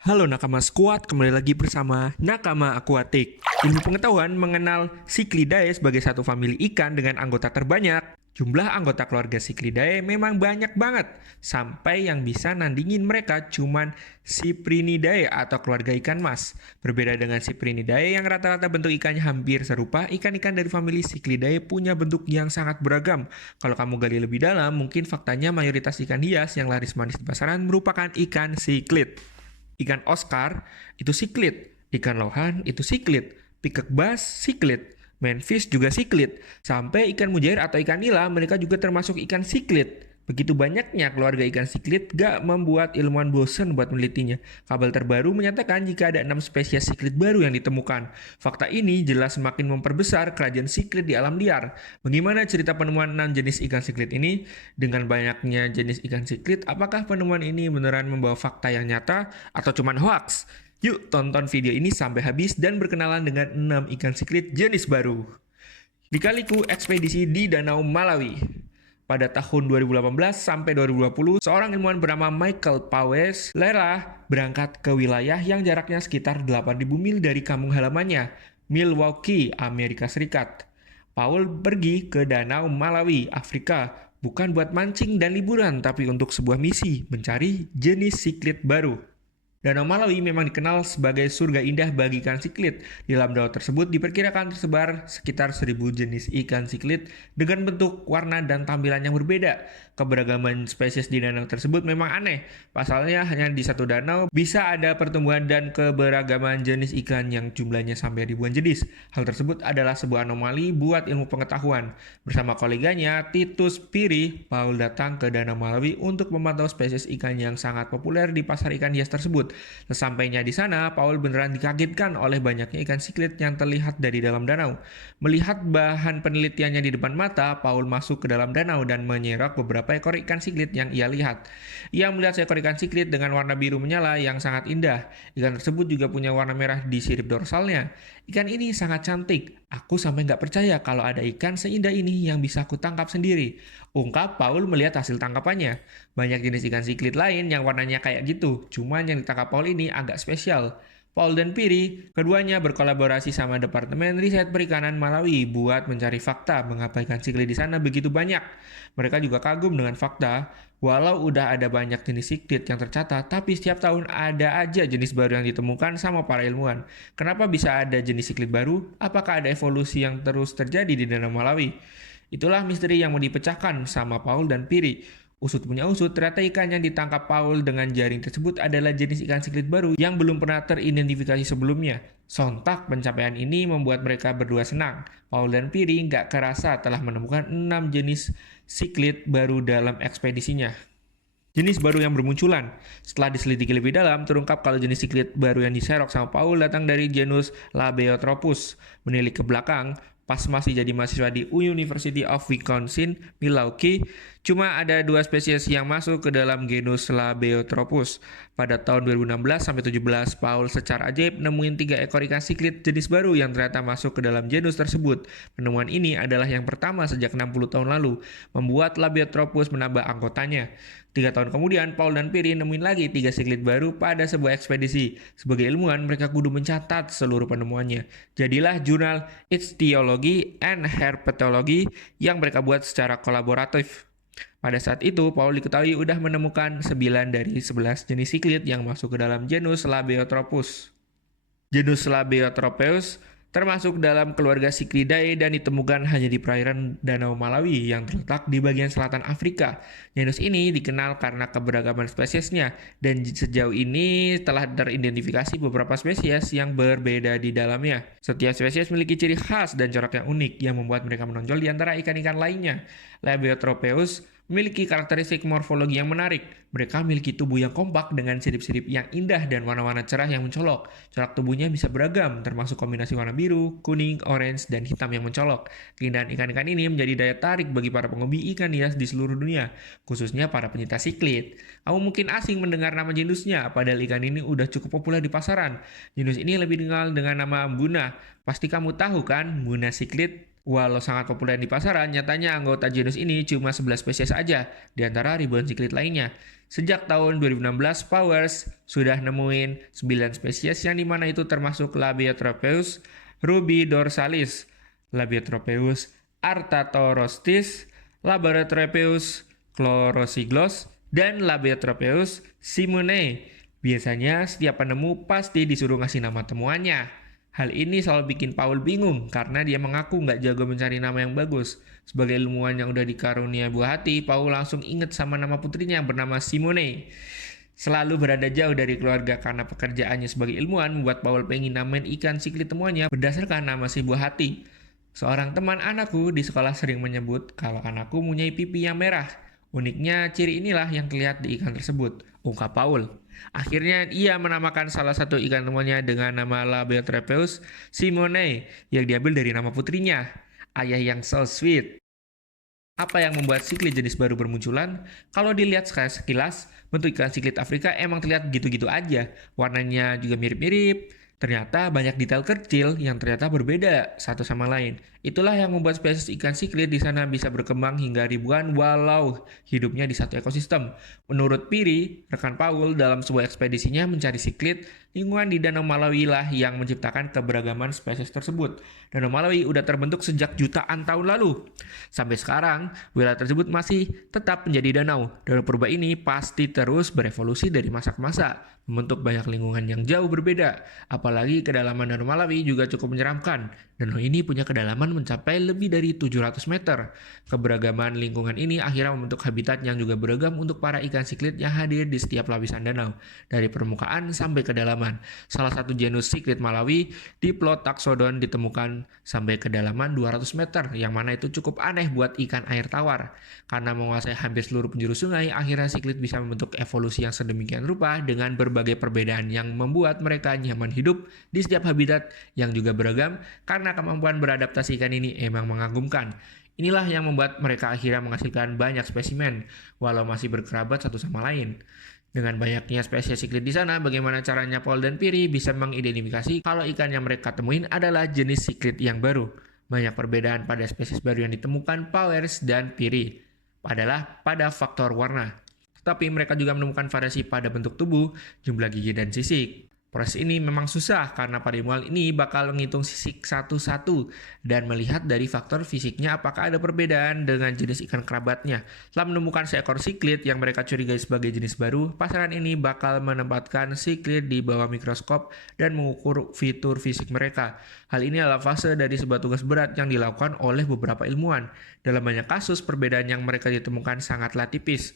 Halo Nakama Squad, kembali lagi bersama Nakama Aquatic. Ilmu pengetahuan mengenal Cichlidae sebagai satu famili ikan dengan anggota terbanyak. Jumlah anggota keluarga Cichlidae memang banyak banget, sampai yang bisa nandingin mereka cuman Cyprinidae atau keluarga ikan mas. Berbeda dengan Cyprinidae yang rata-rata bentuk ikannya hampir serupa, ikan-ikan dari famili Cichlidae punya bentuk yang sangat beragam. Kalau kamu gali lebih dalam, mungkin faktanya mayoritas ikan hias yang laris manis di pasaran merupakan ikan cichlid. Ikan Oscar itu cichlid, ikan lohan itu cichlid, pikek bass cichlid, manfish juga cichlid, sampai ikan mujair atau ikan nila mereka juga termasuk ikan cichlid. Begitu banyaknya keluarga ikan cichlid gak membuat ilmuwan bosan buat menelitinya. Kabar terbaru menyatakan jika ada 6 spesies cichlid baru yang ditemukan. Fakta ini jelas semakin memperbesar kerajaan cichlid di alam liar. Bagaimana cerita penemuan 6 jenis ikan cichlid ini? Dengan banyaknya jenis ikan cichlid, apakah penemuan ini beneran membawa fakta yang nyata atau cuman hoax? Yuk tonton video ini sampai habis dan berkenalan dengan 6 ikan cichlid jenis baru. Lika-liku ekspedisi di Danau Malawi. Pada tahun 2018 sampai 2020, seorang ilmuwan bernama Michael Powers Lela berangkat ke wilayah yang jaraknya sekitar 8.000 mil dari kampung halamannya, Milwaukee, Amerika Serikat. Paul pergi ke Danau Malawi, Afrika, bukan buat mancing dan liburan, tapi untuk sebuah misi, mencari jenis cichlid baru. Danau Malawi memang dikenal sebagai surga indah bagi ikan cichlid. Di dalam danau tersebut diperkirakan tersebar sekitar 1.000 jenis ikan cichlid dengan bentuk, warna, dan tampilan yang berbeda. Keberagaman spesies di danau tersebut memang aneh. Pasalnya hanya di satu danau bisa ada pertumbuhan dan keberagaman jenis ikan yang jumlahnya sampai ribuan jenis. Hal tersebut adalah sebuah anomali buat ilmu pengetahuan. Bersama koleganya Titus Piri, Paul datang ke Danau Malawi untuk memantau spesies ikan yang sangat populer di pasar ikan hias tersebut. Sesampainya di sana, Paul beneran dikagetkan oleh banyaknya ikan cichlid yang terlihat dari dalam danau. Melihat bahan penelitiannya di depan mata, Paul masuk ke dalam danau dan menyerok beberapa ekor ikan cichlid yang ia lihat. Ia melihat seekor ikan cichlid dengan warna biru menyala yang sangat indah. Ikan tersebut juga punya warna merah di sirip dorsalnya. Ikan ini sangat cantik. Aku sampai nggak percaya kalau ada ikan seindah ini yang bisa aku tangkap sendiri. Ungkap Paul melihat hasil tangkapannya. Banyak jenis ikan cichlid lain yang warnanya kayak gitu, cuman yang ditangkap Paul ini agak spesial. Paul dan Piri, keduanya berkolaborasi sama Departemen Riset Perikanan Malawi buat mencari fakta mengapa ikan cichlid di sana begitu banyak. Mereka juga kagum dengan fakta, walau udah ada banyak jenis cichlid yang tercatat, tapi setiap tahun ada aja jenis baru yang ditemukan sama para ilmuwan. Kenapa bisa ada jenis cichlid baru? Apakah ada evolusi yang terus terjadi di Danau Malawi? Itulah misteri yang mau dipecahkan sama Paul dan Piri. Usut punya usut, ternyata ikan yang ditangkap Paul dengan jaring tersebut adalah jenis ikan cichlid baru yang belum pernah teridentifikasi sebelumnya. Sontak pencapaian ini membuat mereka berdua senang. Paul dan Piri nggak kerasa telah menemukan 6 jenis cichlid baru dalam ekspedisinya. Jenis baru yang bermunculan. Setelah diselidiki lebih dalam, terungkap kalau jenis cichlid baru yang diserok sama Paul datang dari genus Labeotropus. Menilik ke belakang, pas masih jadi mahasiswa di University of Wisconsin, Milwaukee, cuma ada 2 spesies yang masuk ke dalam genus Labeotropus. Pada tahun 2016-17, Paul secara ajaib nemuin 3 ekor ikan cichlid jenis baru yang ternyata masuk ke dalam genus tersebut. Penemuan ini adalah yang pertama sejak 60 tahun lalu, membuat Labeotropus menambah anggotanya. 3 tahun kemudian, Paul dan Piri nemuin lagi 3 cichlid baru pada sebuah ekspedisi. Sebagai ilmuwan, mereka kudu mencatat seluruh penemuannya. Jadilah jurnal Ichthyology and Herpetology yang mereka buat secara kolaboratif. Pada saat itu, Paul diketahui udah menemukan 9 dari 11 jenis cichlid yang masuk ke dalam genus Labeotropus. Genus Labeotropeus termasuk dalam keluarga Cichlidae dan ditemukan hanya di perairan Danau Malawi yang terletak di bagian selatan Afrika. Genus ini dikenal karena keberagaman spesiesnya dan sejauh ini telah teridentifikasi beberapa spesies yang berbeda di dalamnya. Setiap spesies memiliki ciri khas dan corak yang unik yang membuat mereka menonjol di antara ikan-ikan lainnya. Labeotropeus memiliki karakteristik morfologi yang menarik. Mereka memiliki tubuh yang kompak dengan sirip-sirip yang indah dan warna-warna cerah yang mencolok. Corak tubuhnya bisa beragam, termasuk kombinasi warna biru, kuning, orange, dan hitam yang mencolok. Keindahan ikan-ikan ini menjadi daya tarik bagi para penghobi ikan hias di seluruh dunia, khususnya para pencinta cichlid. Kamu mungkin asing mendengar nama genusnya, padahal ikan ini udah cukup populer di pasaran. Genus ini lebih dikenal dengan nama Mbuna. Pasti kamu tahu kan, Mbuna cichlid? Walau sangat populer di pasaran, nyatanya anggota genus ini cuma 11 spesies aja, di antara ribuan cichlid lainnya. Sejak tahun 2016, Powers sudah nemuin 9 spesies yang dimana itu termasuk Labiotropeus rubidorsalis, Labiotropeus artatorostis, Labarotropeus chlorosiglos, dan Labiotropeus simonei. Biasanya setiap penemu pasti disuruh ngasih nama temuannya. Hal ini selalu bikin Paul bingung karena dia mengaku nggak jago mencari nama yang bagus. Sebagai ilmuwan yang udah dikarunia buah hati, Paul langsung inget sama nama putrinya yang bernama Simone. Selalu berada jauh dari keluarga karena pekerjaannya sebagai ilmuwan membuat Paul pengen namain ikan siklid temuannya berdasarkan nama si buah hati. Seorang teman anakku di sekolah sering menyebut kalau anakku mempunyai pipi yang merah. Uniknya, ciri inilah yang terlihat di ikan tersebut, ungkap Paul. Akhirnya ia menamakan salah satu ikan temuannya dengan nama Labiotropeus simonei yang diambil dari nama putrinya. Ayah yang so sweet. Apa yang membuat siklid jenis baru bermunculan? Kalau dilihat sekilas, bentuk ikan siklid Afrika emang terlihat gitu-gitu aja. Warnanya juga mirip-mirip. Ternyata banyak detail kecil yang ternyata berbeda satu sama lain. Itulah yang membuat spesies ikan siklid di sana bisa berkembang hingga ribuan walau hidupnya di satu ekosistem. Menurut Piri, rekan Paul dalam sebuah ekspedisinya mencari siklid, lingkungan di Danau Malawi lah yang menciptakan keberagaman spesies tersebut. Danau Malawi udah terbentuk sejak jutaan tahun lalu. Sampai sekarang, wilayah tersebut masih tetap menjadi danau. Danau purba ini pasti terus berevolusi dari masa ke masa, membentuk banyak lingkungan yang jauh berbeda. Apalagi kedalaman Danau Malawi juga cukup menyeramkan. Danau ini punya kedalaman mencapai lebih dari 700 meter. Keberagaman lingkungan ini akhirnya membentuk habitat yang juga beragam untuk para ikan siklid yang hadir di setiap lapisan danau, dari permukaan sampai kedalaman. Salah satu genus siklid Malawi, Diplotaxodon, ditemukan sampai kedalaman 200 meter, yang mana itu cukup aneh buat ikan air tawar. Karena menguasai hampir seluruh penjuru sungai, akhirnya siklid bisa membentuk evolusi yang sedemikian rupa dengan berbagai perbedaan yang membuat mereka nyaman hidup di setiap habitat yang juga beragam. Karena kemampuan beradaptasi ikan ini emang mengagumkan. Inilah yang membuat mereka akhirnya menghasilkan banyak spesimen, walau masih berkerabat satu sama lain. Dengan banyaknya spesies siklid di sana, bagaimana caranya Paul dan Piri bisa mengidentifikasi kalau ikan yang mereka temuin adalah jenis siklid yang baru? Banyak perbedaan pada spesies baru yang ditemukan Powers dan Piri adalah pada faktor warna. Tetapi mereka juga menemukan variasi pada bentuk tubuh, jumlah gigi, dan sisik. Proses ini memang susah karena pada ilmuwan ini bakal menghitung sisik satu-satu dan melihat dari faktor fisiknya apakah ada perbedaan dengan jenis ikan kerabatnya. Setelah menemukan seekor siklid yang mereka curigai sebagai jenis baru, pasangan ini bakal menempatkan siklid di bawah mikroskop dan mengukur fitur fisik mereka. Hal ini adalah fase dari sebuah tugas berat yang dilakukan oleh beberapa ilmuwan. Dalam banyak kasus, perbedaan yang mereka ditemukan sangatlah tipis.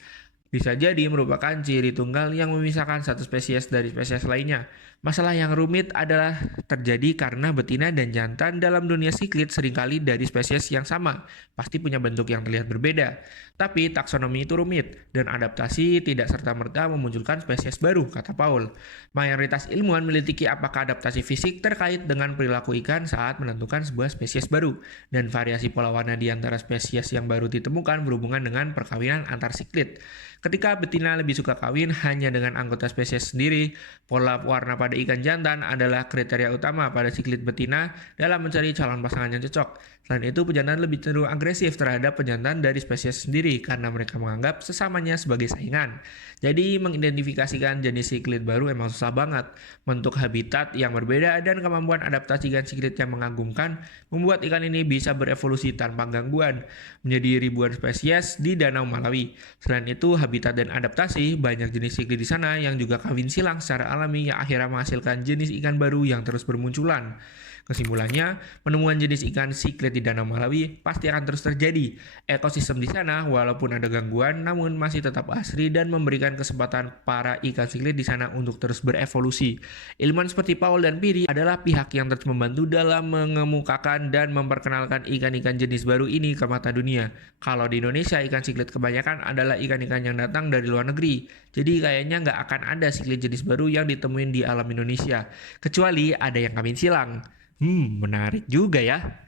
Bisa jadi merupakan ciri tunggal yang memisahkan satu spesies dari spesies lainnya. Masalah yang rumit adalah terjadi karena betina dan jantan dalam dunia siklid seringkali dari spesies yang sama, pasti punya bentuk yang terlihat berbeda. Tapi taksonomi itu rumit, dan adaptasi tidak serta-merta memunculkan spesies baru, kata Paul. Mayoritas ilmuwan melitiki apakah adaptasi fisik terkait dengan perilaku ikan saat menentukan sebuah spesies baru, dan variasi pola warna di antara spesies yang baru ditemukan berhubungan dengan perkawinan antar siklid. Ketika betina lebih suka kawin hanya dengan anggota spesies sendiri, pola warna pada ikan jantan adalah kriteria utama pada siklid betina dalam mencari calon pasangan yang cocok. Selain itu, pejantan lebih cenderung agresif terhadap pejantan dari spesies sendiri karena mereka menganggap sesamanya sebagai saingan. Jadi, mengidentifikasikan jenis siklid baru emang susah banget. Bentuk habitat yang berbeda dan kemampuan adaptasi ikan siklid yang mengagumkan membuat ikan ini bisa berevolusi tanpa gangguan menjadi ribuan spesies di Danau Malawi. Selain itu, habitat dan adaptasi, banyak jenis siklid di sana yang juga kawin silang secara alami yang akhirnya menghasilkan jenis ikan baru yang terus bermunculan. Kesimpulannya, penemuan jenis ikan siklid di Danau Malawi pasti akan terus terjadi. Ekosistem di sana walaupun ada gangguan namun masih tetap asri dan memberikan kesempatan para ikan siklid di sana untuk terus berevolusi. Ilmuwan seperti Paul dan Piri adalah pihak yang terus membantu dalam mengemukakan dan memperkenalkan ikan-ikan jenis baru ini ke mata dunia. Kalau di Indonesia, ikan siklid kebanyakan adalah ikan-ikan yang datang dari luar negeri. Jadi kayaknya nggak akan ada siklid jenis baru yang ditemuin di alam Indonesia. Kecuali ada yang kawin silang. Menarik juga ya.